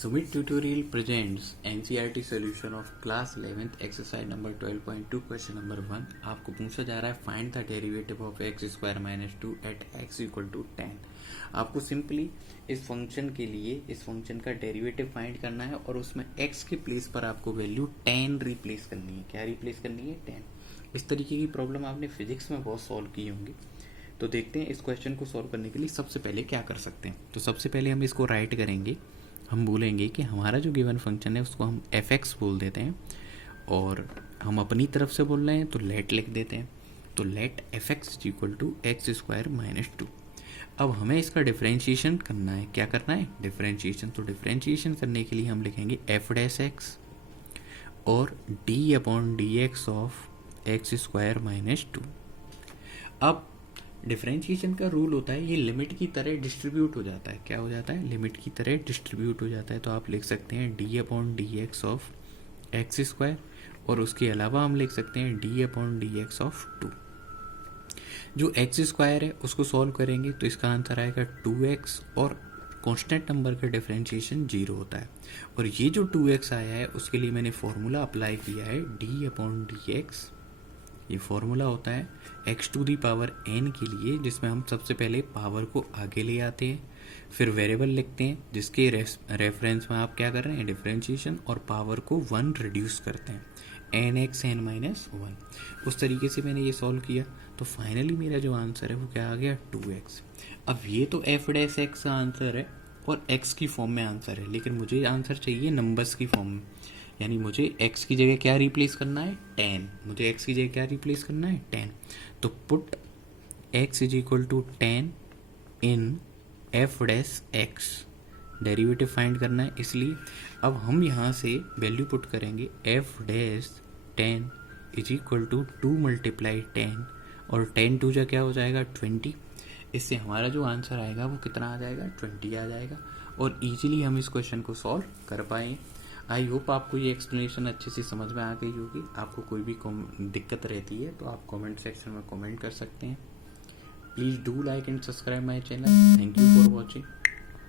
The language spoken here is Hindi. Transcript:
Sumit Tutorial presents NCERT solution of class 11th exercise number 12.2 question number 1। आपको पूछा जा रहा है find the derivative of x square minus 2 at x equal to 10। आपको सिंपली इस फंक्शन के लिए इस फंक्शन का डेरिवेटिव फाइंड करना है और उसमें एक्स के प्लेस पर आपको वैल्यू 10 रिप्लेस करनी है। क्या रिप्लेस करनी है? 10। इस तरीके की प्रॉब्लम आपने फिजिक्स में बहुत सॉल्व की होंगी। तो देखते हैं इस क्वेश्चन को सॉल्व करने के लिए सबसे पहले क्या कर सकते हैं। तो सबसे पहले हम इसको राइट करेंगे। हम बोलेंगे कि हमारा जो गिवन फंक्शन है उसको हम एफ एक्स बोल देते हैं और हम अपनी तरफ से बोल रहे हैं तो लेट लिख देते हैं। तो let f x is equal to x square minus 2। अब हमें इसका डिफरेंशिएशन करना है। क्या करना है? डिफरेंशिएशन। तो डिफरेंशिएशन करने के लिए हम लिखेंगे एफ डैश एक्स और D upon d x of x square minus 2। अब डिफरेंशिएशन का रूल होता है ये लिमिट की तरह डिस्ट्रीब्यूट हो जाता है। क्या हो जाता है? लिमिट की तरह डिस्ट्रीब्यूट हो जाता है। तो आप लिख सकते हैं D upon d x of x square और उसके अलावा हम लिख सकते हैं D upon d x of 2। जो एक्स स्क्वायर है उसको सॉल्व करेंगे तो इसका आंसर आएगा 2x और कांस्टेंट नंबर का डिफरेंशिएशन 0 होता है। और ये जो 2x आया है उसके लिए मैंने फॉर्मूला अप्लाई किया है डी अपॉन डी एक्स। ये फॉर्मूला होता है x to the power n के लिए, जिसमें हम सबसे पहले पावर को आगे ले आते हैं, फिर वेरिएबल लिखते हैं जिसके रेफरेंस में आप क्या कर रहे हैं? डिफरेंशिएशन, और पावर को 1 रिड्यूस करते हैं nx n माइनस 1। उस तरीके से मैंने ये सॉल्व किया तो फाइनली मेरा जो आंसर है वो क्या आ गया? 2x। अब ये तो एफ डैश एक्स का आंसर है और x की फॉर्म में आंसर है, लेकिन मुझे आंसर चाहिए नंबर्स की फॉर्म में। यानी मुझे x की जगह क्या रिप्लेस करना है? 10। मुझे x की जगह क्या रिप्लेस करना है? 10। तो put x is equal to 10 in f dash x. Derivative find करना है, इसलिए अब हम यहाँ से वैल्यू पुट करेंगे f dash 10 is equal to 2 multiply 10 और 10 टू जा क्या हो जाएगा? 20। इससे हमारा जो आंसर आएगा वो कितना आ जाएगा? 20 आ जाएगा। और इजीली हम इस क्वेश्चन को सॉल्व कर पाए। आई होप आपको ये एक्सप्लेनेशन अच्छे से समझ में आ गई होगी। आपको कोई भी दिक्कत रहती है तो आप कमेंट सेक्शन में कमेंट कर सकते हैं। Please do like and subscribe my channel. Thank you for watching.